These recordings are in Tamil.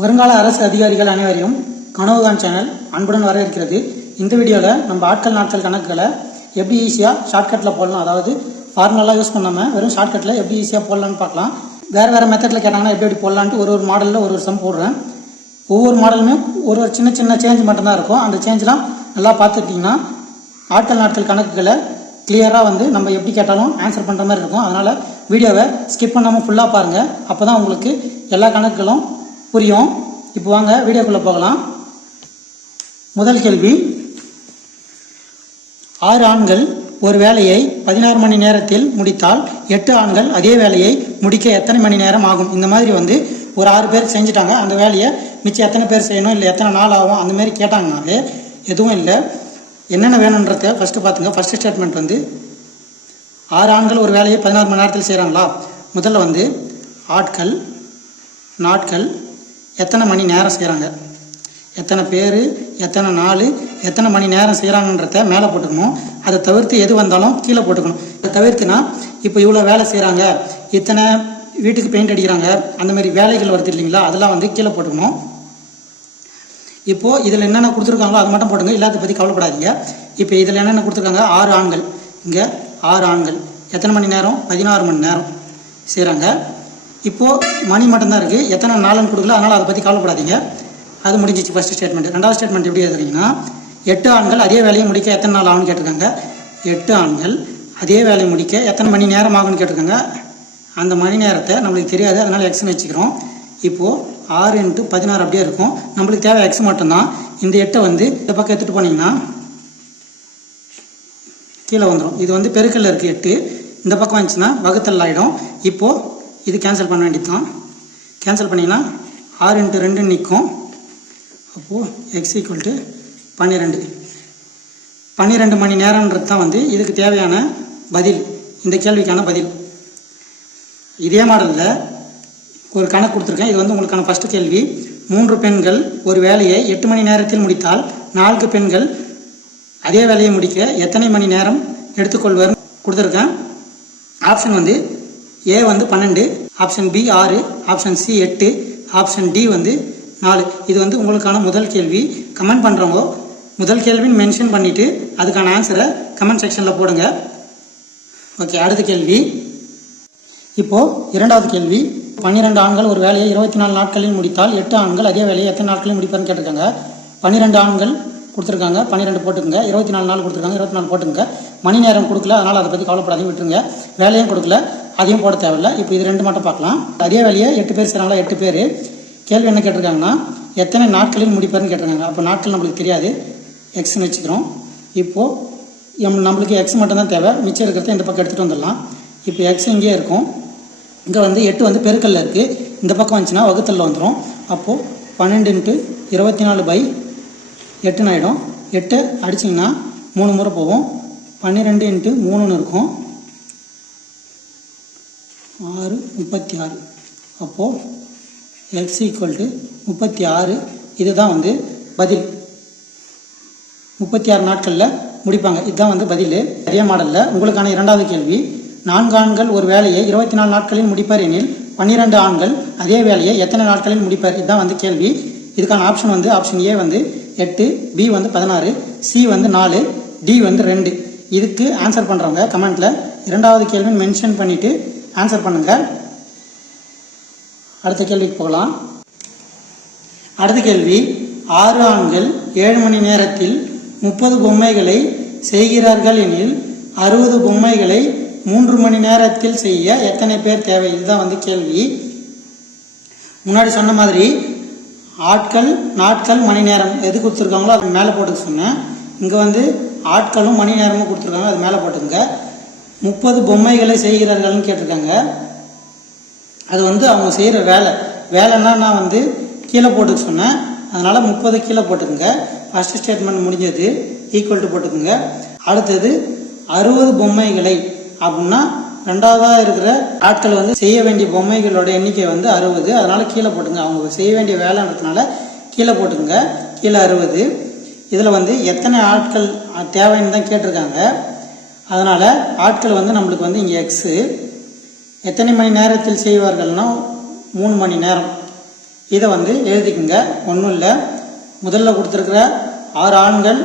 வருங்கால அரசு அதிகாரிகள் அனைவரையும் கனவுகான் சேனல் அன்புடன் வரவேற்கிறது. இந்த வீடியோவில் நம்ம ஆட்கள் நாட்கள் கணக்குகளை எப்படி ஈஸியாக ஷார்ட்கட்டில் போடலாம் அதாவது ஃபார்முலாலாம் யூஸ் பண்ணாமல் வெறும் ஷார்ட்கட்டில் எப்படி ஈஸியாக போடலான்னு பார்க்கலாம். வேறு வேறு மெத்தடில் கேட்டாங்கன்னா எப்படி எப்படி போடலான்ட்டு ஒரு ஒரு மாடலில் ஒரு ஒரு சம் போடுறேன். ஒவ்வொரு மாடலுமே ஒரு ஒரு சின்ன சின்ன சேஞ்ச் மட்டும்தான் இருக்கும். அந்த சேஞ்செலாம் நல்லா பார்த்துக்கிட்டிங்கன்னா ஆட்கள் நாட்கள் கணக்குகளை கிளியராக வந்து நம்ம எப்படி கேட்டாலும் ஆன்சர் பண்ணுற மாதிரி இருக்கும். அதனால் வீடியோவை ஸ்கிப் பண்ணாமல் ஃபுல்லாக பாருங்கள் அப்போ தான் உங்களுக்கு எல்லா கணக்குகளும் புரியும். இப்போ வாங்க வீடியோக்குள்ளே போகலாம். முதல் கேள்வி. ஆறு ஆண்கள் ஒரு வேலையை பதினாறு மணி நேரத்தில் முடித்தால் எட்டு ஆண்கள் அதே வேலையை முடிக்க எத்தனை மணி நேரம் ஆகும்? இந்த மாதிரி வந்து ஒரு ஆறு பேர் செஞ்சுட்டாங்க. அந்த வேலையை மிச்சம் எத்தனை பேர் செய்யணும்? இல்லை எத்தனை நாள் ஆகும்? அந்த மாதிரி கேட்டாங்கனாலே எதுவும் இல்லை. என்னென்ன வேணுன்றத ஃபஸ்ட்டு பார்த்துங்க ஃபஸ்ட்டு ஸ்டேட்மெண்ட் வந்து ஆறு ஆண்கள் ஒரு வேலையை பதினாறு மணி நேரத்தில் செய்கிறாங்களா முதல்ல வந்து ஆட்கள் நாட்கள் எத்தனை மணி நேரம் செய்கிறாங்க எத்தனை பேர் எத்தனை நாள் எத்தனை மணி நேரம் செய்கிறாங்கன்றத மேலே போட்டுக்கணும். அதை தவிர்த்து எது வந்தாலும் கீழே போட்டுக்கணும். அதை தவிர்த்துனா இப்போ இவ்வளோ வேலை செய்கிறாங்க இத்தனை வீட்டுக்கு பெயிண்ட் அடிக்கிறாங்க அந்த மாதிரி வேலைகள் வருது இல்லைங்களா? அதெல்லாம் வந்து கீழே போட்டுக்கணும். இப்போது இதில் என்னென்ன கொடுத்துருக்காங்களோ அது மட்டும் போட்டுங்க இல்லாத பற்றி கவலைப்படாதீங்க. இப்போ இதில் என்னென்ன கொடுத்துருக்காங்க? ஆறு ஆண்கள். இங்கே ஆறு ஆண்கள். எத்தனை மணி நேரம்? பதினாறு மணி நேரம் செய்கிறாங்க இப்போது மணி மட்டும்தான் இருக்குது எத்தனை நாளுன்னு கொடுக்கல. அதனால் அதை பற்றி கவலைப்படாதீங்க. அது முடிஞ்சிச்சு ஃபஸ்ட்டு ஸ்டேட்மெண்ட் ரெண்டாவது ஸ்டேட்மெண்ட் எப்படி எழுதுறீங்கன்னா எட்டு ஆண்கள் அதே வேலையை முடிக்க எத்தனை நாள் ஆகும்னு கேட்டிருக்காங்க. எட்டு ஆண்கள் அதே வேலையை முடிக்க எத்தனை மணி நேரம் ஆகும்னு கேட்டிருக்காங்க. அந்த மணி நேரத்தை நம்மளுக்கு தெரியாது. அதனால் எக்ஸ்னு வச்சுக்கிறோம். இப்போது ஆறு இன்ட்டு பதினாறு அப்படியே இருக்கும். நம்மளுக்கு தேவை எக்ஸ் மட்டும்தான். இந்த எட்டை வந்து இந்த பக்கம் எடுத்துகிட்டு போனீங்கன்னா கீழே வந்துடும் இது வந்து பெருக்கல்ல இருக்குது எட்டு. இந்த பக்கம் வந்துச்சுன்னா வகுத்தல் ஆகிடும் இப்போது இது கேன்சல் பண்ண வேண்டியது தான் கேன்சல் பண்ணிங்கன்னா ஆறு இன்ட்டு ரெண்டு நிற்கும். அப்போது எக்ஸ் ஈக்குவல் டு பன்னிரெண்டு. பன்னிரெண்டு மணி நேரம்ன்றது தான் வந்து இதுக்கு தேவையான பதில். இந்த கேள்விக்கான பதில். இதே மாடலில் ஒரு கணக்கு கொடுத்துருக்கேன். இது வந்து உங்களுக்கான ஃபஸ்ட்டு கேள்வி. மூன்று பெண்கள் ஒரு வேலையை எட்டு மணி நேரத்தில் முடித்தால் நான்கு பெண்கள் அதே வேலையை முடிக்க எத்தனை மணி நேரம் எடுத்துக்கொள்வர் கொடுத்துருக்கேன். ஆப்ஷன் வந்து ஏ வந்து பன்னெண்டு ஆப்ஷன் பி ஆறு ஆப்ஷன் சி எட்டு ஆப்ஷன் டி வந்து நாலு. இது வந்து உங்களுக்கான முதல் கேள்வி. கமெண்ட் பண்ணுறவங்க முதல் கேள்வின்னு மென்ஷன் பண்ணிவிட்டு அதுக்கான ஆன்சரை கமெண்ட் செக்ஷனில் போடுங்க. ஓகே அடுத்த கேள்வி. இப்போது இரண்டாவது கேள்வி. பன்னிரெண்டு ஆண்கள் ஒரு வேலையை இருபத்தி நாலு நாட்களில் முடித்தால் எட்டு ஆண்கள் அதே வேலையை எத்தனை நாட்களில் முடிப்பார்னு கேட்டிருக்காங்க. பன்னிரெண்டு ஆண்கள் கொடுத்துருக்காங்க பன்னிரெண்டு போட்டுங்க இருபத்தி நாலு நாள் கொடுத்துருக்காங்க இருபத்தி நாலு போட்டுங்க மணி நேரம் கொடுக்கல அதனால் அதை பற்றி கவலைப்படாதீங்க விட்டுருங்க. வேலையும் கொடுக்கல. அதையும் போட தேவையில்ல. இப்போ இது ரெண்டு மட்டும் பார்க்கலாம். அதே வேலையை எட்டு பேர் செய்கிறாங்களா எட்டு பேர். கேள்வி என்ன கேட்டிருக்காங்கன்னா எத்தனை நாட்களில் முடிப்பார்னு கேட்டிருக்காங்க. அப்போ நாட்கள் நம்மளுக்கு தெரியாது. எக்ஸ்னு வச்சுக்கிறோம். இப்போது எம் நம்மளுக்கு எக்ஸ் மட்டும்தான் தேவை. மிச்சம் இருக்கிறத இந்த பக்கம் எடுத்துகிட்டு வந்துடலாம். இப்போ எக்ஸ் இங்கேயே இருக்கும். இங்கே வந்து எட்டு வந்து பெருக்கல்ல இருக்குது இந்த பக்கம் வந்துச்சுன்னா வகுத்தலில் வந்துடும் அப்போது பன்னெண்டு இன்ட்டு இருபத்தி நாலு பை எட்டுன்னு ஆகிடும் எட்டு அடிச்சிங்கன்னா மூணு முறை போகும். பன்னிரெண்டு இன்ட்டு மூணுன்னு இருக்கும். ஆறு முப்பத்தி ஆறு அப்போது எக்ஸ் ஈக்குவல் டு முப்பத்தி ஆறு இதுதான் வந்து பதில். முப்பத்தி ஆறு நாட்களில் முடிப்பாங்க. இதுதான் வந்து பதில். அதே மாடலில் உங்களுக்கான இரண்டாவது கேள்வி. நான்கு ஆண்கள் ஒரு வேலையை இருபத்தி நாலு நாட்களில் முடிப்பார் எனில் பன்னிரெண்டு ஆண்கள் அதே வேலையை எத்தனை நாட்களில் முடிப்பார்? இதுதான் வந்து கேள்வி. இதுக்கான ஆப்ஷன் வந்து ஆப்ஷன் ஏ வந்து எட்டு பி வந்து பதினாறு சி வந்து நாலு டி வந்து ரெண்டு. இதுக்கு ஆன்சர் பண்ணுறவங்க கமெண்ட்டில் இரண்டாவது கேள்வி மென்ஷன் பண்ணிவிட்டு ஆன்சர் பண்ணுங்கள் அடுத்த கேள்விக்கு போகலாம். அடுத்த கேள்வி ஆறு ஆண்கள் ஏழு மணி நேரத்தில் முப்பது பொம்மைகளை செய்கிறார்கள் எனில் அறுபது பொம்மைகளை மூன்று மணி நேரத்தில் செய்ய எத்தனை பேர் தேவை? இதுதான் வந்து கேள்வி. முன்னாடி சொன்ன மாதிரி ஆட்கள் நாட்கள் மணி நேரம். எது கொடுத்துருக்காங்களோ அது மேலே போட்டுக்க சொன்னேன். இங்கே வந்து ஆட்களும் மணி நேரமும் கொடுத்துருக்காங்க. அது மேலே போட்டுங்க முப்பது பொம்மைகளை செய்கிறார்கள்னு கேட்டிருக்காங்க. அது வந்து அவங்க செய்கிற வேலை. வேலைன்னா நான் வந்து கீழே போட்டுக்க சொன்னேன். அதனால் முப்பது கீழே போட்டுக்குங்க. ஃபஸ்ட்டு ஸ்டேட்மெண்ட் முடிஞ்சது. ஈக்குவல் டு போட்டுக்குங்க. அடுத்தது அறுபது பொம்மைகளை அப்படின்னா ரெண்டாவதாக இருக்கிற ஆட்கள் வந்து செய்ய வேண்டிய பொம்மைகளோட எண்ணிக்கை வந்து அறுபது. அதனால் கீழே போட்டுங்க அவங்க செய்ய வேண்டிய வேலைன்றதுனால கீழே போட்டுங்க கீழே அறுபது. இதில் வந்து எத்தனை ஆட்கள் தேவைன்னு தான் கேட்டிருக்காங்க. அதனால் ஆட்கள் வந்து நம்மளுக்கு வந்து இங்கே எக்ஸு எத்தனை மணி நேரத்தில் செய்வார்கள்னா மூணு மணி நேரம். இதை வந்து எழுதிக்குங்க. ஒன்றும் இல்லை. முதல்ல கொடுத்துருக்குற ஆறு ஆண்கள்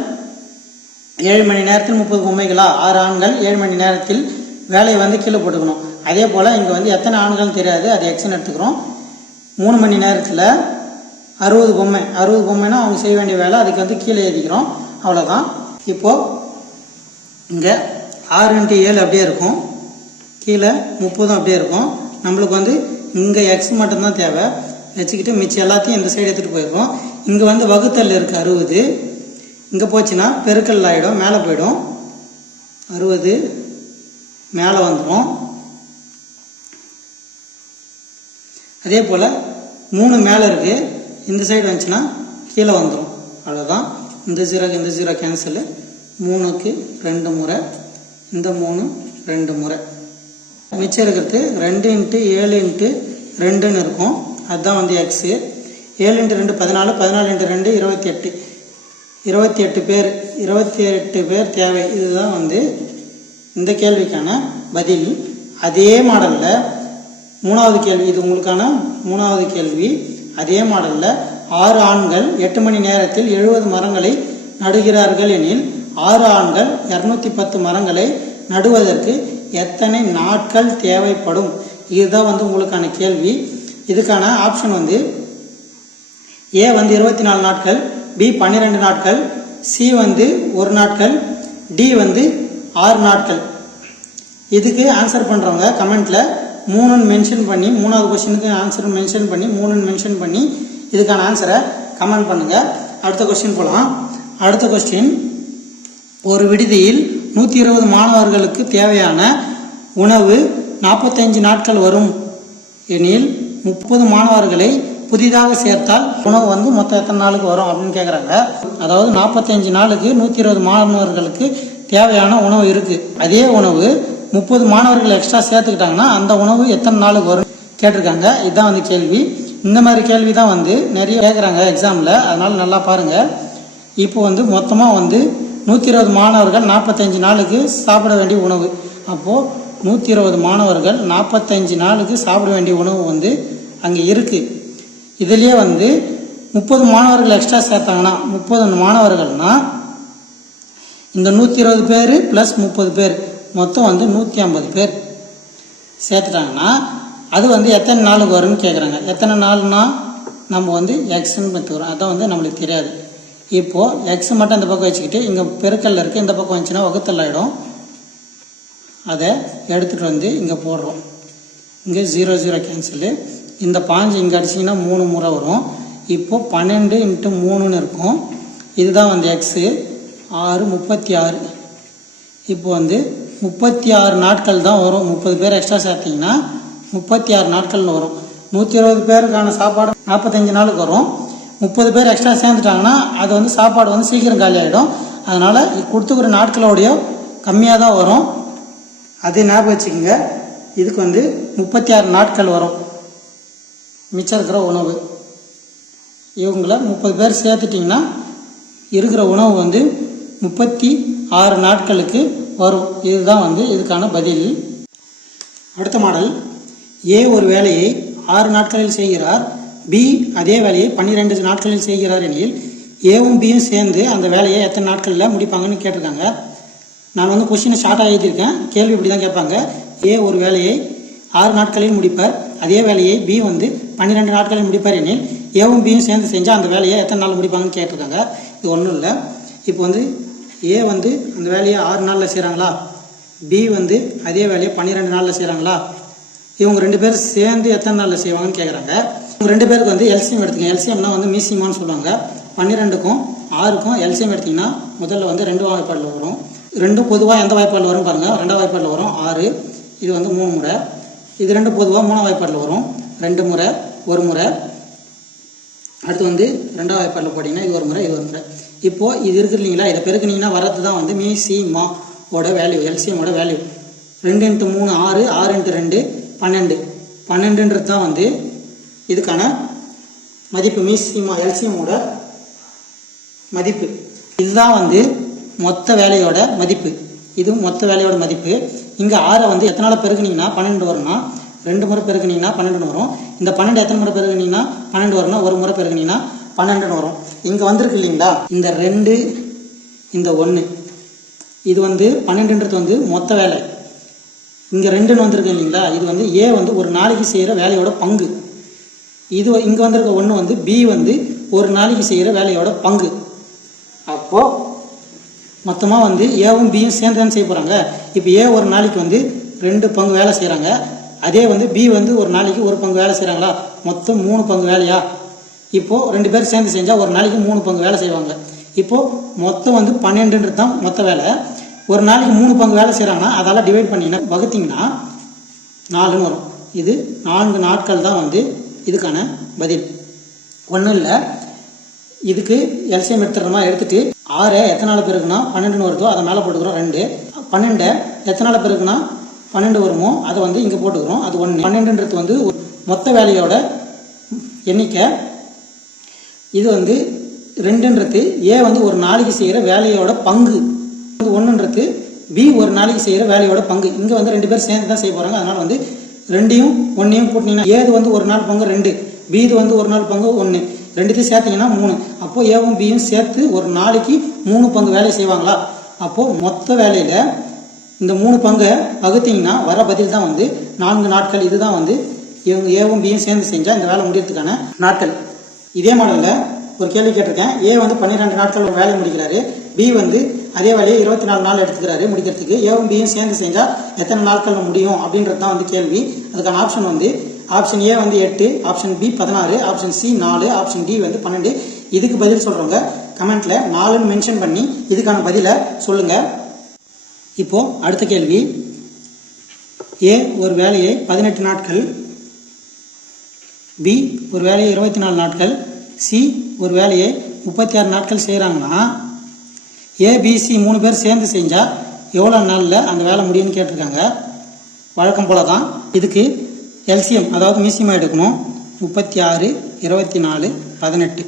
ஏழு மணி நேரத்தில் முப்பது பொம்மைகளா? ஆறு ஆண்கள் ஏழு மணி நேரத்தில் வேலையை வந்து கீழே போட்டுக்கணும். அதே போல் இங்கே வந்து எத்தனை ஆண்கள்னு தெரியாது. அது எக்ஸ்ன்னு எடுத்துக்கிறோம். மூணு மணி நேரத்தில் அறுபது பொம்மை. அறுபது பொம்மைனா அவங்க செய்ய வேண்டிய வேலை அதுக்கு வந்து கீழே எழுதிக்கிறோம். அவ்வளோதான் இப்போது இங்கே ஆறு இன்ட்டு ஏழு அப்படியே இருக்கும். கீழே முப்பதும் அப்படியே இருக்கும். நம்மளுக்கு வந்து இங்கே எக்ஸ் மட்டும்தான் தேவை. வச்சுக்கிட்டு மிச்சம் எல்லாத்தையும் இந்த சைடு எடுத்துகிட்டு போயிடுவோம் இங்கே வந்து வகுத்தல் இருக்குது அறுபது. இங்கே போச்சுன்னா பெருக்கல் ஆகிடும் மேலே போயிடும். அறுபது. மேலே வந்துடும் அதே போல் மூணு மேலே இருக்குது இந்த சைடு வந்துச்சுன்னா கீழே வந்துடும் அவ்வளோதான் இந்த ஜீரோக்கு இந்த ஜீரோ கேன்சலு மூணுக்கு ரெண்டு முறை இந்த மூணு ரெண்டு முறை. மிச்சம் இருக்கிறது ரெண்டு இன்ட்டு ஏழு இன்ட்டு ரெண்டுன்னு இருக்கும். அதுதான் வந்து எக்ஸு ஏழு இன்ட்டு ரெண்டு பதினாலு பதினாலு இன்ட்டு ரெண்டு இருபத்தி எட்டு இருபத்தி எட்டு பேர் இருபத்தி எட்டு பேர் தேவை. இதுதான் வந்து இந்த கேள்விக்கான பதில். அதே மாடலில் மூணாவது கேள்வி இது உங்களுக்கான மூணாவது கேள்வி. அதே மாடலில் ஆறு ஆண்கள் எட்டு மணி நேரத்தில் எழுபது மரங்களை நடுகிறார்கள் எனில் ஆறு ஆண்கள் இரநூத்தி பத்து மரங்களை நடுவதற்கு எத்தனை நாட்கள் தேவைப்படும்? இதுதான் வந்து உங்களுக்கான கேள்வி. இதுக்கான ஆப்ஷன் வந்து ஏ வந்து இருபத்தி நாலு நாட்கள் பி பன்னிரெண்டு நாட்கள் சி வந்து ஒரு நாட்கள் டி வந்து ஆறு நாட்கள். இதுக்கு ஆன்சர் பண்ணுறவங்க கமெண்ட்டில் மூணுன்னு மென்ஷன் பண்ணி மூணாவது கொஸ்டினுக்கு ஆன்சர் மென்ஷன் பண்ணி மூணுன்னு மென்ஷன் பண்ணி இதுக்கான ஆன்சரை கமெண்ட் பண்ணுங்கள் அடுத்த கொஸ்டின் போகலாம் அடுத்த கொஸ்டின் ஒரு விடுதியில் நூற்றி இருபது மாணவர்களுக்கு தேவையான உணவு நாற்பத்தஞ்சு நாட்கள் வரும் எனில் முப்பது மாணவர்களை புதிதாக சேர்த்தால் உணவு வந்து மொத்தம் எத்தனை நாளுக்கு வரும் அப்படின்னு கேட்குறாங்க அதாவது நாற்பத்தஞ்சு நாளுக்கு நூற்றி இருபது மாணவர்களுக்கு தேவையான உணவு இருக்குது அதே உணவு முப்பது மாணவர்கள் எக்ஸ்ட்ரா சேர்த்துக்கிட்டாங்கன்னா அந்த உணவு எத்தனை நாளுக்கு வரும் கேட்டிருக்காங்க. இதுதான் வந்து கேள்வி. இந்த மாதிரி கேள்வி தான் வந்து நிறைய கேட்குறாங்க எக்ஸாமில் அதனால் நல்லா பாருங்கள் இப்போ வந்து மொத்தமாக வந்து நூற்றி இருபது மாணவர்கள் நாற்பத்தஞ்சு நாளுக்கு சாப்பிட வேண்டிய உணவு. அப்போது நூற்றி இருபது மாணவர்கள் நாற்பத்தஞ்சு நாளுக்கு சாப்பிட வேண்டிய உணவு வந்து அங்கே இருக்குது இதுலேயே வந்து முப்பது மாணவர்கள் எக்ஸ்ட்ரா சேர்த்தாங்கன்னா முப்பது மாணவர்கள்னா இந்த நூற்றி இருபது பேர் ப்ளஸ் முப்பது பேர் மொத்தம் வந்து நூற்றி ஐம்பது பேர் சேர்த்துட்டாங்கன்னா அது வந்து எத்தனை நாளுக்கு வரும்னு கேட்குறாங்க எத்தனை நாள்னா நம்ம வந்து எக்ஸ்ன்னு பார்த்துக்கிறோம் அதான் வந்து நம்மளுக்கு தெரியாது. இப்போது எக்ஸ் மட்டும் இந்த பக்கம் வச்சுக்கிட்டு இங்கே பெருக்கல்ல இருக்குது இந்த பக்கம் வந்துச்சுன்னா வகுத்தல் ஆகிடும் அதை எடுத்துகிட்டு வந்து இங்கே போடுறோம். இங்கே ஜீரோ ஜீரோ கேன்சலு இந்த பாஞ்சு இங்கே அடிச்சிங்கன்னா மூணு முறை வரும். இப்போது பன்னெண்டு இன்ட்டு மூணுன்னு இருக்கும். இதுதான் வந்து எக்ஸு ஆறு முப்பத்தி ஆறு. இப்போ வந்து முப்பத்தி ஆறு நாட்கள் தான் வரும். முப்பது பேர் எக்ஸ்ட்ரா சேர்த்திங்கன்னா முப்பத்தி ஆறு நாட்கள்னு வரும். நூற்றி இருபது பேருக்கான சாப்பாடு நாற்பத்தஞ்சு நாளுக்கு வரும். முப்பது பேர் எக்ஸ்ட்ரா சேர்ந்துட்டாங்கன்னா அது வந்து சாப்பாடு வந்து சீக்கிரம் காலி ஆகிடும் அதனால் கொடுத்துக்கிற நாட்களோடைய கம்மியாக தான் வரும். அதே ஞாபகம் வச்சுக்கோங்க. இதுக்கு வந்து முப்பத்தி ஆறு நாட்கள் வரும். மிச்சம் இருக்கிற உணவு. இவங்கள முப்பது பேர் சேர்த்துட்டிங்கன்னா இருக்கிற உணவு வந்து முப்பத்தி ஆறு நாட்களுக்கு வரும். இதுதான் வந்து இதுக்கான பதில். அடுத்த மாடல். ஏ ஒரு வேலையை ஆறு நாட்களில் செய்கிறார். பி அதே வேலையை பன்னிரெண்டு நாட்களில் செய்கிறார் எனில் ஏவும் பியும் சேர்ந்து அந்த வேலையை எத்தனை நாட்களில் முடிப்பாங்கன்னு கேட்டிருக்காங்க. நான் வந்து கொஸ்டினை ஷார்ட்டாக எழுதியிருக்கேன். கேள்வி இப்படி தான் கேட்பாங்க. ஏ ஒரு வேலையை ஆறு நாட்களில் முடிப்பார். அதே வேலையை பி வந்து பன்னிரெண்டு நாட்களில் முடிப்பார் எனில் ஏவும் பியும் சேர்ந்து செஞ்சால் அந்த வேலையை எத்தனை நாள் முடிப்பாங்கன்னு கேட்டிருக்காங்க. இது ஒன்றும் இல்லை. இப்போ வந்து ஏ வந்து அந்த வேலையை ஆறு நாளில் செய்கிறாங்களா பி வந்து அதே வேலையை பன்னிரெண்டு நாளில் செய்கிறாங்களா இவங்க ரெண்டு பேரும் சேர்ந்து எத்தனை நாளில் செய்வாங்கன்னு கேட்குறாங்க இவங்க ரெண்டு பேருக்கு வந்து எல்சிஎம் எடுத்துங்க எல்சிஎம்னா வந்து மீசிமான்னு சொல்லுவாங்க. பன்னிரெண்டுக்கும் ஆறுக்கும் எல்சிஎம் எடுத்திங்கன்னா முதல்ல வந்து ரெண்டு வாய்ப்பாடில் வரும். ரெண்டும் பொதுவாக எந்த வாய்ப்பாடில் வரும் பாருங்கள் ரெண்டாம் வாய்ப்பாடில் வரும் ஆறு. இது வந்து மூணு முறை. இது ரெண்டும் பொதுவாக மூணாம் வாய்ப்பாடில் வரும். ரெண்டு முறை ஒரு முறை. அடுத்து வந்து ரெண்டாவது வாய்ப்பாடில் போட்டிங்கன்னா இது ஒரு முறை இது ஒரு முறை. இப்போது இது இருக்குது இல்லைங்களா? இதை பெருக்குனீங்கன்னா வரது தான் வந்து மீ சி மா ஓட வேல்யூ எல்சிஎம்மோட வேல்யூ ரெண்டு இன்ட்டு மூணு ஆறு. ஆறு இன்ட்டு ரெண்டு. பன்னெண்டு. பன்னெண்டுன்றது தான் வந்து இதுக்கான மதிப்பு மீசிமா சி மதிப்பு. இதுதான் வந்து மொத்த வேலையோட மதிப்பு. இது மொத்த வேலையோட மதிப்பு. இங்கே ஆறை வந்து எத்தனால பெருக்குனீங்கன்னா பன்னெண்டு வரும்னா ரெண்டு முறை பெருக்குனீங்கன்னா பன்னெண்டுன்னு வரும். இந்த பன்னெண்டு எத்தனை முறை பெருகுனீங்கன்னா பன்னெண்டு வரும்னா ஒரு முறை பெருக்குனீங்கன்னா பன்னெண்டுன்னு வரும். இங்கே வந்திருக்கு இல்லைங்களா? இந்த ரெண்டு இந்த ஒன்று இது வந்து பன்னெண்டுன்றது வந்து மொத்த வேலை. இங்கே ரெண்டுன்னு வந்திருக்கு இல்லைங்களா? இது வந்து ஏ வந்து ஒரு நாளைக்கு செய்கிற வேலையோட பங்கு. இது இங்கே வந்திருக்க ஒன்று வந்து பி வந்து ஒரு நாளைக்கு செய்கிற வேலையோட பங்கு. அப்போது மொத்தமாக வந்து ஏவும் பியும் சேர்ந்து தான் செய்ய போகிறாங்க இப்போ ஏ ஒரு நாளைக்கு வந்து ரெண்டு பங்கு வேலை செய்கிறாங்க அதே வந்து பி வந்து ஒரு நாளைக்கு ஒரு பங்கு வேலை செய்கிறாங்களா மொத்தம் மூணு பங்கு வேலையா? இப்போது ரெண்டு பேரும் சேர்ந்து செஞ்சால் ஒரு நாளைக்கு மூணு பங்கு வேலை செய்வாங்க. இப்போது மொத்தம் வந்து பன்னெண்டுன்றது தான் மொத்த வேலை. ஒரு நாளைக்கு மூணு பங்கு வேலை செய்கிறாங்கன்னா அதால் டிவைட் பண்ணிங்கன்னா வகுத்தீங்கன்னா நாலுன்னு வரும். இது நான்கு நாட்கள் தான் வந்து இதுக்கான பதில். ஒன்றும் இல்லை. இதுக்கு எல்சிஎம் எடுத்துடுறோமா? எடுத்துகிட்டு ஆறு எத்தனை நாள் பெருக்குனா பன்னெண்டுன்னு வருதோ அதை மேலே போட்டுக்கிறோம் ரெண்டு. பன்னெண்டை எத்தனை நாள் பிறகுனா பன்னெண்டு வருமோ அதை வந்து இங்கே போட்டுக்கிறோம் அது ஒன்று பன்னெண்டுன்றது வந்து மொத்த வேலையோட எண்ணிக்கை. இது வந்து ரெண்டுன்றது ஏ வந்து ஒரு நாளைக்கு செய்கிற வேலையோட பங்கு. ஒன்றுன்றது பி ஒரு நாளைக்கு செய்கிற வேலையோட பங்கு. இங்கே வந்து ரெண்டு பேர் சேர்ந்து தான் செய்ய போகிறாங்க அதனால் வந்து ரெண்டையும் ஒன்றையும் கூட்டினீங்கன்னா ஏது வந்து ஒரு நாள் பங்கு ரெண்டு. பிது வந்து ஒரு நாள் பங்கு ஒன்று ரெண்டுத்தையும் சேர்த்தீங்கன்னா மூணு. அப்போது ஏவும் பியும் சேர்த்து ஒரு நாளைக்கு மூணு பங்கு வேலை செய்வாங்களா? அப்போது மொத்த வேலையில் இந்த மூணு பங்கை வகுத்தீங்கன்னா வர பதில் தான் வந்து நான்கு நாட்கள். இதுதான் வந்து இவங்க ஏவும் பியும் சேர்ந்து செஞ்சால் இந்த வேலை முடியறதுக்கான நாட்கள். இதே மாடலில் ஒரு கேள்வி கேட்டிருக்கேன். ஏ வந்து பன்னிரெண்டு நாட்கள் ஒரு வேலை முடிக்கிறாரு. பி வந்து அதே வேலையை இருபத்தி நாலு நாள் எடுத்துக்கிறாரு முடிக்கிறதுக்கு. ஏவும் பியும் சேர்ந்து செஞ்சால் எத்தனை நாட்களில் முடியும் அப்படின்றது தான் வந்து கேள்வி. அதுக்கான ஆப்ஷன் வந்து ஆப்ஷன் ஏ வந்து எட்டு ஆப்ஷன் பி பதினாறு ஆப்ஷன் சி நாலு ஆப்ஷன் டி வந்து பன்னெண்டு. இதுக்கு பதில் சொல்கிறவங்க கமெண்ட்டில் நாலுன்னு மென்ஷன் பண்ணி இதுக்கான பதிலை சொல்லுங்கள் இப்போது அடுத்த கேள்வி. ஏ ஒரு வேலையை பதினெட்டு நாட்கள் பி ஒரு வேலையை இருபத்தி நாலு நாட்கள் சி ஒரு வேலையை முப்பத்தி ஆறு நாட்கள் செய்கிறாங்கன்னா ஏபிசி மூணு பேர் சேர்ந்து செஞ்சால் எவ்வளோ நாளில் அந்த வேலை முடியும்னு கேட்டிருக்காங்க. வழக்கம் போல தான் இதுக்கு எல்சிஎம் அதாவது மியூசியமாக எடுக்கணும். முப்பத்தி ஆறு இருபத்தி நாலு பதினெட்டு.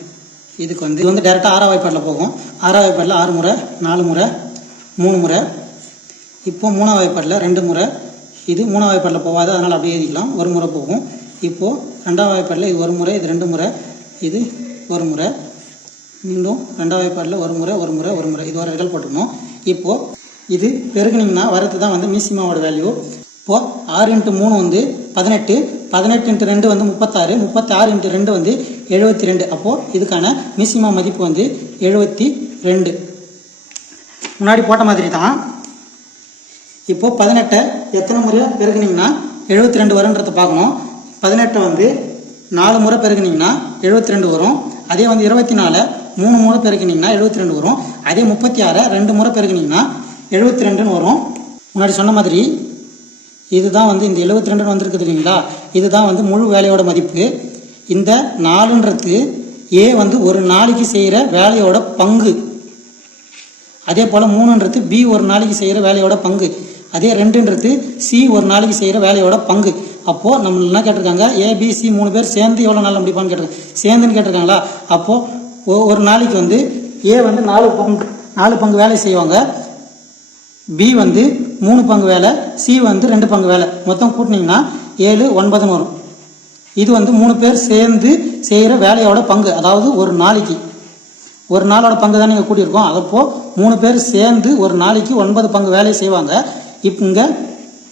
இதுக்கு வந்து இது வந்து டேரெக்டாக ஆறாம் போகும். ஆறாம் வாய்ப்பாடில் ஆறு முறை நாலு முறை மூணு முறை. இப்போ மூணாம் வாய்ப்பாடில் ரெண்டு முறை. இது மூணாம் வாய்ப்பாடில் போகாது அதனால் அப்படியே எழுதிக்கலாம். ஒரு முறை போகும். இப்போது ரெண்டாம் வாய்ப்பாடில் இது ஒரு முறை இது ரெண்டு முறை இது ஒரு முறை. மீண்டும் ரெண்டாவது வாய்ப்பாடில் ஒரு முறை ஒரு முறை ஒரு முறை. இது ஒரு ரிடல் போட்டுக்கணும் இப்போது இது பெருகுனிங்கன்னா வரது தான் வந்து மீசிமாவோட வேல்யூ இப்போது ஆறு இன்ட்டு மூணு வந்து பதினெட்டு பதினெட்டு இன்ட்டு ரெண்டு வந்து முப்பத்தாறு முப்பத்தாறு இன்ட்டு ரெண்டு வந்து எழுபத்தி ரெண்டு அப்போது இதுக்கான மீசிமா மதிப்பு வந்து எழுபத்தி ரெண்டு முன்னாடி போட்ட மாதிரி தான். இப்போது பதினெட்டை எத்தனை முறை பெருகுனிங்கன்னா எழுபத்தி ரெண்டு வரும்ன்றத பார்க்கணும். பதினெட்டை வந்து நாலு முறை பெருகினீங்கன்னா எழுபத்தி ரெண்டு வரும். அதே வந்து இருபத்தி நாலு மூணு முறை பெருக்கினீங்கன்னா எழுபத்தி ரெண்டு வரும். அதே முப்பத்தி ஆறை ரெண்டு முறை பெருக்கினீங்கன்னா எழுபத்தி ரெண்டுன்னு வரும். முன்னாடி சொன்ன மாதிரி இதுதான் வந்து இந்த எழுபத்தி ரெண்டுன்னு வந்திருக்குது இல்லைங்களா இதுதான் வந்து முழு வேலையோட மதிப்பு. இந்த நாலுன்றது ஏ வந்து ஒரு நாளைக்கு செய்கிற வேலையோட பங்கு. அதே போல் மூணுன்றது பி ஒரு நாளைக்கு செய்கிற வேலையோட பங்கு. அதே ரெண்டுன்றது சி ஒரு நாளைக்கு செய்கிற வேலையோட பங்கு. அப்போது நம்ம என்ன கேட்டிருக்காங்க ஏபிசி மூணு பேர் சேர்ந்து எவ்வளோ நாள் முடிப்பான்னு கேட்டிருக்காங்க. சேர்ந்துன்னு கேட்டிருக்காங்களா? அப்போது ஒரு நாளைக்கு வந்து ஏ வந்து நாலு பங்கு நாலு பங்கு வேலை செய்வாங்க. பி வந்து மூணு பங்கு வேலை சி வந்து ரெண்டு பங்கு வேலை. மொத்தம் கூட்டினீங்கன்னா ஏழு ஒன்பதுன்னு வரும். இது வந்து மூணு பேர் சேர்ந்து செய்கிற வேலையோட பங்கு. அதாவது ஒரு நாளைக்கு. ஒரு நாளோட பங்கு தான் நீங்கள் கூட்டியிருக்கோம். அதப்போ மூணு பேர் சேர்ந்து ஒரு நாளைக்கு ஒன்பது பங்கு வேலையை செய்வாங்க. இப்போ இங்கே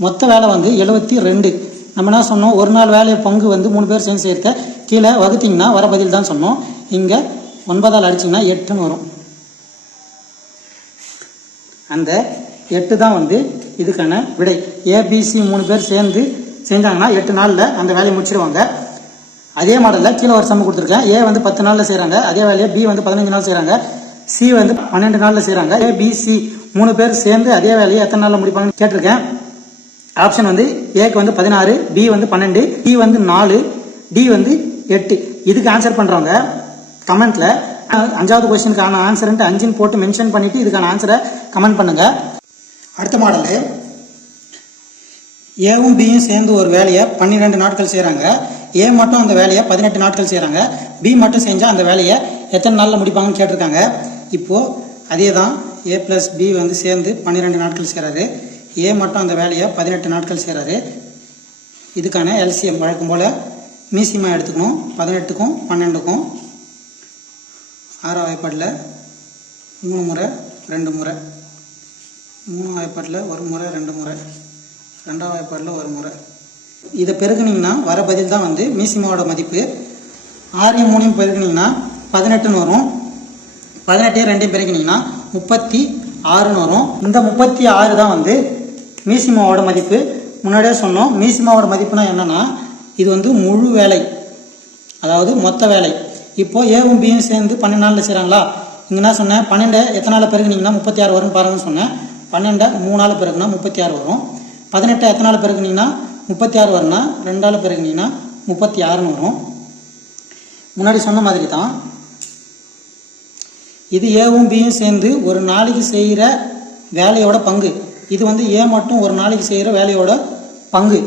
மொத்த வேலை வந்து எழுபத்தி ரெண்டு. நம்ம என்ன சொன்னோம்? ஒரு நாள் வேலையை பங்கு வந்து மூணு பேர் சேர்ந்து செய்கிறத கீழே வகுத்தீங்கன்னா வர பதில் தான் சொன்னோம். இங்கே ஒன்பதால் அடிச்சிங்கன்னா எட்டுன்னு வரும். அந்த எட்டு தான் வந்து இதுக்கான விடை. ஏபிசி மூணு பேர் சேர்ந்து செஞ்சாங்கன்னா எட்டு நாளில் அந்த வேலையை முடிச்சிடுவாங்க அதே மாடலில் கீழே ஒரு சம்மு கொடுத்துருக்கேன். ஏ வந்து பத்து நாளில் செய்கிறாங்க அதே வேலையை பி வந்து பதினஞ்சு நாள் செய்கிறாங்க சி வந்து பன்னெண்டு நாளில் செய்கிறாங்க ஏபிசி மூணு பேர் சேர்ந்து அதே வேலையை எத்தனை நாளில் முடிப்பாங்கன்னு கேட்டிருக்கேன். ஆப்ஷன் வந்து ஏக்கு வந்து பதினாறு பி வந்து பன்னெண்டு டி வந்து நாலு டி வந்து எட்டு. இதுக்கு ஆன்சர் பண்ணுறவங்க கமெண்ட்டில் அஞ்சாவது கொஸ்டினுக்கான ஆன்சர்ன்ட்டு அஞ்சுன்னு போட்டு மென்ஷன் பண்ணிவிட்டு இதுக்கான ஆன்சரை கமெண்ட் பண்ணுங்கள் அடுத்த மாடலு ஏவும் பியும் சேர்ந்து ஒரு வேலையை பன்னிரெண்டு நாட்கள் செய்கிறாங்க ஏ மட்டும் அந்த வேலையை பதினெட்டு நாட்கள் செய்கிறாங்க பி மட்டும் செஞ்சால் அந்த வேலையை எத்தனை நாளில் முடிப்பாங்கன்னு கேட்டிருக்காங்க. இப்போது அதே தான் ஏ ப்ளஸ் பி வந்து சேர்ந்து பன்னிரெண்டு நாட்கள் செய்கிறாரு ஏ மட்டும் அந்த வேலையை பதினெட்டு நாட்கள் செய்கிறாரு இதுக்கான எல்சிஎம் வழக்கம் போல் மீசிமா எடுத்துக்கணும். பதினெட்டுக்கும் பன்னெண்டுக்கும் ஆறாம் வாய்ப்பாட்டில் மூணு முறை ரெண்டு முறை. மூணாம் வாய்ப்பாட்டில் ஒரு முறை ரெண்டு முறை. ரெண்டாம் வாய்ப்பாட்டில் ஒரு முறை. இதை பெருகுனிங்கன்னா வர பதில் தான் வந்து மீசிமாவோட மதிப்பு. ஆறையும் மூணையும் பெருகுனிங்கன்னா பதினெட்டுன்னு வரும். பதினெட்டையும் ரெண்டையும் பெருகினீங்கன்னா முப்பத்தி ஆறுன்னு வரும். இந்த முப்பத்தி ஆறு தான் வந்து மீசிமாவோட மதிப்பு. முன்னாடியே சொன்னோம். மீசிமாவோட மதிப்புனா என்னென்னா இது வந்து முழு வேலை. அதாவது மொத்த வேலை. இப்போ ஏவும் பியும் சேர்ந்து பன்னெண்டு நாளில் செய்கிறாங்களா இங்கே என்ன சொன்னேன் பன்னெண்டை எத்தனை நாள் பெருக்குனீங்கன்னா முப்பத்தி ஆறு வரும் பாருங்கன்னு சொன்னேன். பன்னெண்டை மூணு நாள் பிறகுனா முப்பத்தி ஆறு வரும். பதினெட்டை எத்தனை நாள் முப்பத்தி ஆறு வரும்னா ரெண்டாள் பிறகுனீங்கன்னா முப்பத்தி ஆறுன்னு வரும். முன்னாடி சொன்ன மாதிரி தான். இது ஏவும் பியும் சேர்ந்து ஒரு நாளைக்கு செய்கிற வேலையோட பங்கு. இது வந்து ஏ மட்டும் ஒரு நாளைக்கு செய்கிற வேலையோட பங்கு.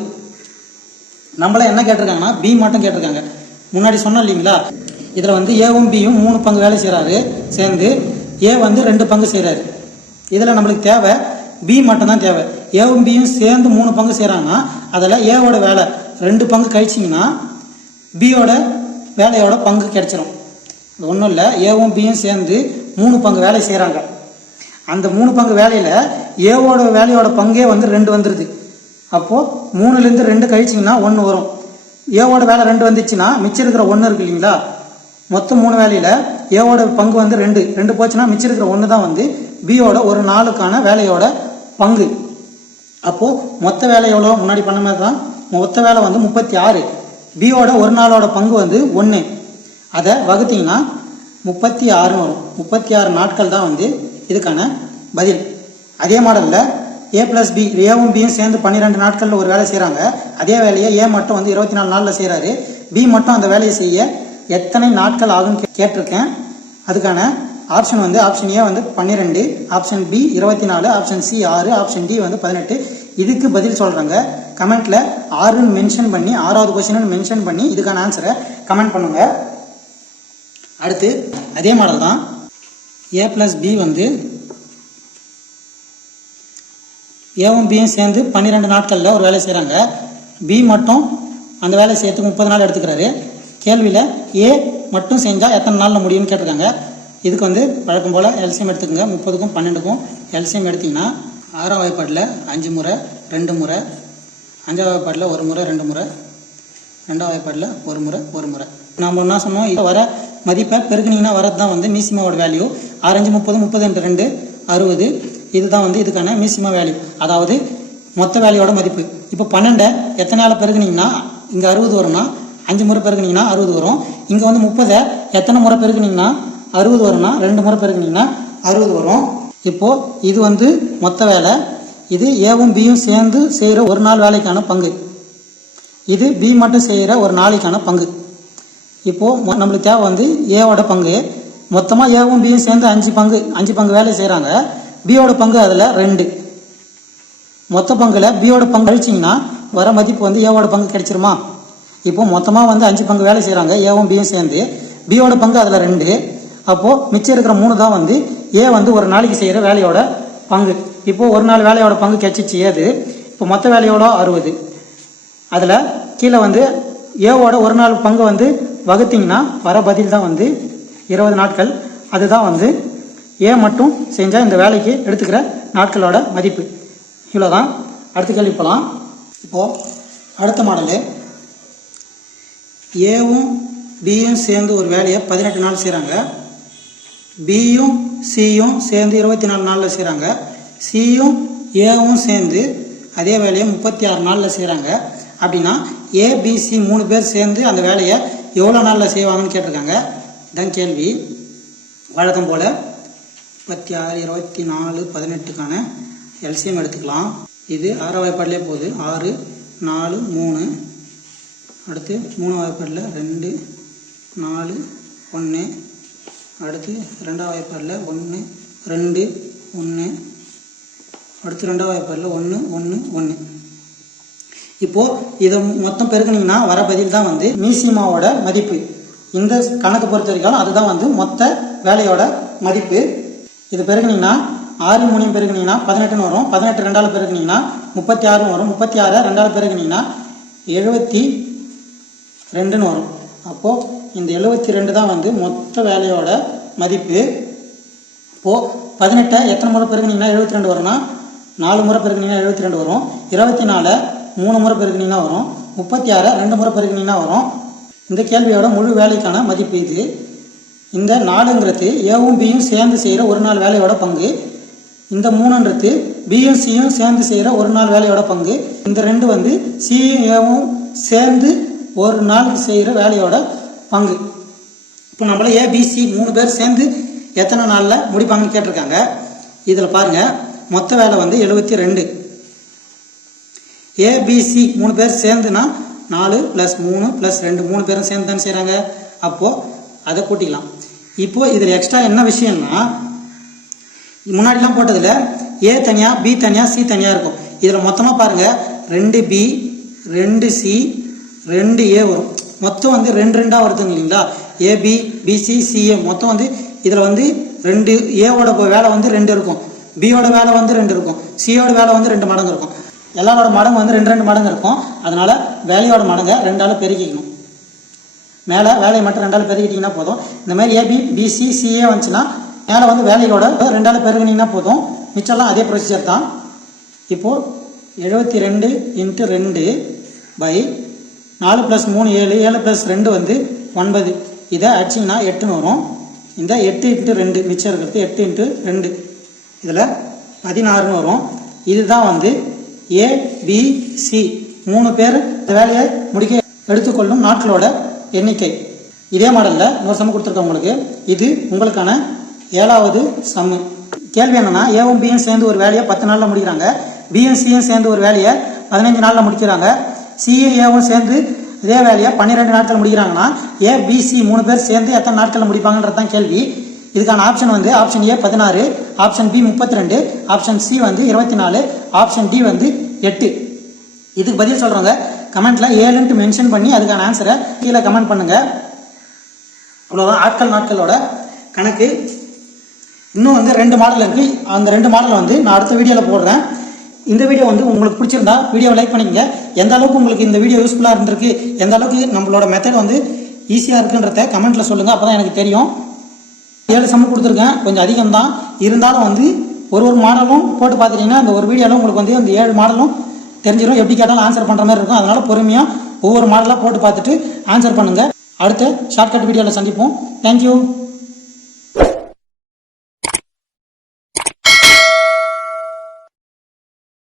நம்மள என்ன கேட்டிருக்காங்கன்னா பி மட்டும் கேட்டிருக்காங்க. முன்னாடி சொன்னோம் இல்லைங்களா? இதில் வந்து ஏவும் பியும் மூணு பங்கு வேலை செய்கிறாரு சேர்ந்து ஏ வந்து ரெண்டு பங்கு செய்கிறாரு இதில் நம்மளுக்கு தேவை பி மட்டும்தான் தேவை. ஏவும் பியும் சேர்ந்து மூணு பங்கு செய்கிறாங்கன்னா அதில் ஏவோட வேலை ரெண்டு பங்கு கழிச்சிங்கன்னா பியோட வேலையோட பங்கு கிடச்சிரும். ஒன்றும் இல்லை ஏவும் பியும் சேர்ந்து மூணு பங்கு வேலை செய்கிறாங்க அந்த மூணு பங்கு வேலையில் ஏவோட வேலையோட பங்கே வந்து ரெண்டு வந்துடுது அப்போது மூணுலேருந்து ரெண்டு கழிச்சிங்கன்னா ஒன்று வரும். ஏவோட வேலை ரெண்டு வந்துச்சுன்னா மிச்சம் இருக்கிற ஒன்று இருக்கு இல்லைங்களா மொத்தம் மூணு வேலையில் ஏவோட பங்கு வந்து ரெண்டு. ரெண்டு போச்சுன்னா மிச்சம் இருக்கிற ஒன்று தான் வந்து பியோட ஒரு நாளுக்கான வேலையோட பங்கு. அப்போது மொத்த வேலை எவ்வளோ? முன்னாடி பண்ண மாதிரி தான். மொத்த வேலை வந்து முப்பத்தி ஆறு. பியோட ஒரு நாளோட பங்கு வந்து ஒன்று அதை வகுத்தீங்கன்னா முப்பத்தி ஆறுன்னு வரும். முப்பத்தி ஆறு நாட்கள் தான் வந்து இதுக்கான பதில். அதே மாடலில் ஏ ப்ளஸ் பி ஏவும் பியும் சேர்ந்து பன்னிரெண்டு நாட்களில் ஒரு வேலை செய்கிறாங்க அதே வேலையை ஏ மட்டும் வந்து இருபத்தி நாலு நாளில் செய்கிறாரு பி மட்டும் அந்த வேலையை செய்ய எத்தனை நாட்கள் ஆகும்னு கே- கேட்டிருக்கேன். அதுக்கான ஆப்ஷன் வந்து ஆப்ஷன் ஏ வந்து பன்னிரெண்டு ஆப்ஷன் பி இருபத்தி நாலு ஆப்ஷன் சி ஆறு ஆப்ஷன் டி வந்து பதினெட்டு. இதுக்கு பதில் சொல்கிறாங்க கமெண்ட்டில் ஆறுன்னு மென்ஷன் பண்ணி ஆறாவது கொஸ்டின் மென்ஷன் பண்ணி இதுக்கான ஆன்சரை கமெண்ட் பண்ணுங்க. அடுத்து அதே மாடல் தான் ஏ ப்ளஸ் பி வந்து ஏவும் பியும் சேர்ந்து பன்னிரெண்டு நாட்களில் ஒரு வேலை செய்கிறாங்க பி மட்டும் அந்த வேலை செய்யறதுக்கு முப்பது நாள் எடுத்துக்கிறாரு. கேள்வியில் ஏ மட்டும் செஞ்சால் எத்தனை நாளில் முடியும்னு கேட்டிருக்காங்க. இதுக்கு வந்து வழக்கம் போல் எல்சியம் எடுத்துக்கோங்க. முப்பதுக்கும் பன்னெண்டுக்கும் எல்சியம் எடுத்திங்கன்னா ஆறாம் வாய்ப்பாட்டில் அஞ்சு முறை ரெண்டு முறை அஞ்சாவது வாய்ப்பாட்டில் ஒரு முறை ரெண்டு முறை ரெண்டாவது வாய்ப்பாட்டில் ஒரு முறை ஒரு முறை. நாம் என்ன சொன்னோம்? இப்போ வர மதிப்பை பெருக்குனிங்கன்னா வரது தான் வந்து மீசிமாவோட வேல்யூ ஆரஞ்சு முப்பது முப்பது ரெண்டு ரெண்டு அறுபது இதுதான் வந்து இதுக்கான மீசிமா வேல்யூ அதாவது மொத்த வேல்யூவோட மதிப்பு. இப்போ பன்னெண்டை எத்தனை நாளில் பெருக்குனிங்கன்னா இங்கே அறுபது வரும்னா அஞ்சு முறை பெருக்குனீங்கன்னா அறுபது வரும். இங்கே வந்து முப்பதை. எத்தனை முறை பெருக்குனீங்கன்னா அறுபது வரும்னா ரெண்டு முறை பெருக்குனீங்கன்னா அறுபது வரும். இப்போது இது வந்து மொத்த வேலை. இது ஏவும் பியும் சேர்ந்து செய்கிற ஒரு நாள் வேலைக்கான பங்கு. இது பி மட்டும் செய்கிற ஒரு நாளைக்கான பங்கு. இப்போது நம்மளுக்கு தேவை வந்து ஏவோட பங்கு. மொத்தமாக ஏவும் பியும் சேர்ந்து அஞ்சு பங்கு அஞ்சு பங்கு வேலை செய்கிறாங்க பியோட பங்கு அதில் ரெண்டு. மொத்த பங்கில் பியோட பங்கு அழிச்சிங்கன்னா வர மதிப்பு வந்து ஏவோட பங்கு கிடைச்சிருமா? இப்போ மொத்தமாக வந்து அஞ்சு பங்கு வேலை செய்கிறாங்க ஏவும் பியும் சேர்ந்து. பியோட பங்கு அதில் ரெண்டு. அப்போது மிச்சம் இருக்கிற மூணு தான் வந்து ஏ வந்து ஒரு நாளைக்கு செய்கிற வேலையோட பங்கு. இப்போது ஒரு நாள் வேலையோட பங்கு கிடைச்சிச்சு ஏது? இப்போ மொத்த வேலையோட அறுபது. அதில் கீழே வந்து ஏவோட ஒரு நாள் பங்கு வந்து வகுத்தீங்கன்னா வர பதில் தான் வந்து இருபது நாட்கள். அதுதான் வந்து ஏ மட்டும் செஞ்சால் இந்த வேலைக்கு எடுத்துக்கிற நாட்களோட மதிப்பு. இவ்வளோதான் அடுத்த கேள்வி போகலாம் இப்போது அடுத்த மாடலு. ஏவும் பியும் சேர்ந்து ஒரு வேலையை பதினெட்டு நாள் செய்கிறாங்க பியும் சியும் சேர்ந்து இருபத்தி நாலு நாளில் செய்கிறாங்க சியும் ஏவும் சேர்ந்து அதே வேலையை முப்பத்தி ஆறு நாளில் செய்கிறாங்க அப்படின்னா ஏபிசி மூணு பேர் சேர்ந்து அந்த வேலையை எவ்வளோ நாளில் செய்வாங்கன்னு கேட்டிருக்காங்க. இதுதான் கேள்வி. வழக்கம் போல் முப்பத்தி ஆறு இருபத்தி நாலு பதினெட்டுக்கான எல்சிஎம் எடுத்துக்கலாம். இது ஆறாவது பாடலே போகுது. ஆறு நாலு மூணு அடுத்து மூணாம் வாய்ப்பாடில் ரெண்டு நாலு ஒன்று அடுத்து ரெண்டாம் வாய்ப்பாடில் ஒன்று ரெண்டு ஒன்று அடுத்து ரெண்டாம் வாய்ப்பாடில் ஒன்று ஒன்று ஒன்று இப்போது இதை மொத்தம் பெருக்கினீங்கன்னா வர பதில் தான் வந்து மீசிமாவோட மதிப்பு. இந்த கணக்கு பொறுத்த வரைக்கும் அதுதான் வந்து மொத்த வேலையோட மதிப்பு. இது பெருக்கினீங்கன்னா ஆறு மூணையும் பெருக்கினீங்கன்னா பதினெட்டுன்னு வரும். பதினெட்டு ரெண்டாவது பெருக்குனீங்கன்னா முப்பத்தி ஆறுன்னு வரும். முப்பத்தி ஆறு ரெண்டாவது பெருக்குனீங்கன்னா எழுபத்தி ரெண்டுன்னு வரும். அப்போது இந்த எழுபத்தி ரெண்டு தான் வந்து மொத்த வேலையோட மதிப்பு. இப்போது பதினெட்டை எத்தனை முறை பெருக்குனீங்கன்னா எழுபத்தி ரெண்டு வரும்னா நாலு முறை பெருக்குனீங்கன்னா எழுபத்தி ரெண்டு வரும். இருபத்தி நாலு மூணு முறை பெருக்குனீங்கன்னா வரும். முப்பத்தி ஆறை ரெண்டு முறை பெருக்குனீங்கன்னா வரும். இந்த கேள்வியோட முழு வேலைக்கான மதிப்பு இது. இந்த நாலுங்கிறது ஏவும் பியும் சேர்ந்து செய்கிற ஒரு நாள் வேலையோட பங்கு. இந்த மூணுன்றது பியும் சியும் சேர்ந்து செய்கிற ஒரு நாள் வேலையோட பங்கு. இந்த ரெண்டு வந்து சியும் ஏவும் சேர்ந்து ஒரு நாள் செய்கிற வேலையோட பங்கு. இப்போ நம்மள ஏபிசி மூணு பேர் சேர்ந்து எத்தனை நாளில் முடிப்பாங்கன்னு கேட்டிருக்காங்க. இதில் பாருங்கள் மொத்த வேலை வந்து எழுபத்தி ரெண்டு. ஏபிசி மூணு பேர் சேர்ந்துனா நாலு ப்ளஸ் மூணு ப்ளஸ் ரெண்டு மூணு பேரும் சேர்ந்து தானே செய்கிறாங்க அப்போது அதை கூட்டிக்கலாம். இப்போது இதில் எக்ஸ்ட்ரா என்ன விஷயம்னா முன்னாடிலாம் போட்டதில் ஏ தனியாக பி தனியாக சி தனியாக இருக்கும். இதில் மொத்தமாக பாருங்கள் ரெண்டு பி ரெண்டு சி ரெண்டு ஏ வரும். மொத்தம் வந்து ரெண்டு ரெண்டாக வருதுங்க இல்லைங்களா? ஏபி பிசி சிஏ மொத்தம் வந்து இதில் வந்து ரெண்டு ஏவோட வேலை வந்து ரெண்டு இருக்கும். பியோட வேலை வந்து ரெண்டு இருக்கும். சியோட வேலை வந்து ரெண்டு மடங்கு இருக்கும். எல்லாரோட மடங்கு வந்து ரெண்டு ரெண்டு மடங்கு இருக்கும். அதனால் வேலையோட மடங்கை ரெண்டால் பெருக்கிக்கணும். மேலே வேலையை மட்டும் ரெண்டால் பெருக்கிட்டிங்கன்னா போதும். இந்த மாதிரி ஏபி பிசி சிஏ வந்துச்சுன்னா மேலே வந்து வேலையோட ரெண்டால் பெருகினீங்கன்னா போதும். மிச்சம்லாம் அதே ப்ரொசீஜர் தான். இப்போது எழுபத்தி ரெண்டு இன்ட்டு ரெண்டு பை நாலு ப்ளஸ் மூணு ஏழு ஏழு ப்ளஸ் ரெண்டு வந்து ஒன்பது. இதை அடிச்சிங்கன்னா எட்டுன்னு வரும். இந்த எட்டு இன்ட்டு ரெண்டு மிச்சம் இருக்கிறது எட்டு இன்ட்டு ரெண்டு. இதில் பதினாறுன்னு வரும். இதுதான் வந்து ஏபிசி மூணு பேர் இந்த வேலையை முடிக்க எடுத்துக்கொள்ளும் நாட்களோட எண்ணிக்கை. இதே மாடலில் இன்னொரு சம்மு கொடுத்துருக்கேன் உங்களுக்கு. இது உங்களுக்கான ஏழாவது சம்மு கேள்வி என்னென்னா ஏவும் பியும் சேர்ந்து ஒரு வேலையை பத்து நாளில் முடிக்கிறாங்க. பியும் சியும் சேர்ந்து ஒரு வேலையை பதினஞ்சு நாளில் முடிக்கிறாங்க. சியும் சேர்ந்து இதே வேலையை பன்னிரெண்டு நாட்கள் முடிக்கிறாங்கன்னா ஏ பிசி மூணு பேர் சேர்ந்து எத்தனை நாட்களில் முடிப்பாங்கன்றது தான் கேள்வி. இதுக்கான ஆப்ஷன் வந்து ஆப்ஷன் ஏ பதினாறு ஆப்ஷன் பி முப்பத்தி ரெண்டு ஆப்ஷன் சி வந்து இருபத்தி நாலு ஆப்ஷன் டி வந்து எட்டு. இதுக்கு பதில் சொல்கிறவங்க கமெண்ட்டில் ஏழுன்ட்டு மென்ஷன் பண்ணி அதுக்கான ஆன்சரை கீழே கமெண்ட் பண்ணுங்கள் அவ்வளோதான் ஆட்கள் நாட்களோட கணக்கு. இன்னும் வந்து ரெண்டு மாடல் இருக்குது அந்த ரெண்டு மாடலை வந்து நான் அடுத்த வீடியோவில் போடுறேன். இந்த வீடியோ வந்து உங்களுக்கு பிடிச்சிருந்தா வீடியோ லைக் பண்ணிக்கங்க. எந்த அளவுக்கு உங்களுக்கு இந்த வீடியோ யூஸ்ஃபுல்லாக இருந்திருக்கு எந்த அளவுக்கு நம்மளோட மெத்தட் வந்து ஈஸியாக இருக்குன்றத கமெண்ட்டில் சொல்லுங்கள் அப்போ தான் எனக்கு தெரியும். ஏழு சம்மு கொடுத்துருக்கேன். கொஞ்சம் அதிகம் தான் இருந்தாலும் வந்து ஒரு ஒரு மாடலும் போட்டு பார்த்துட்டிங்கன்னா அந்த ஒரு வீடியோவில் உங்களுக்கு வந்து அந்த ஏழு மாடலும் தெரிஞ்சிடும் எப்படி கேட்டாலும் ஆன்சர் பண்ணுற மாதிரி இருக்கும். அதனால் பொறுமையாக ஒவ்வொரு மாடலாக போட்டு பார்த்துட்டு ஆன்சர் பண்ணுங்கள் அடுத்த ஷார்ட்கட் வீடியோவில் சந்திப்போம். தேங்க்யூ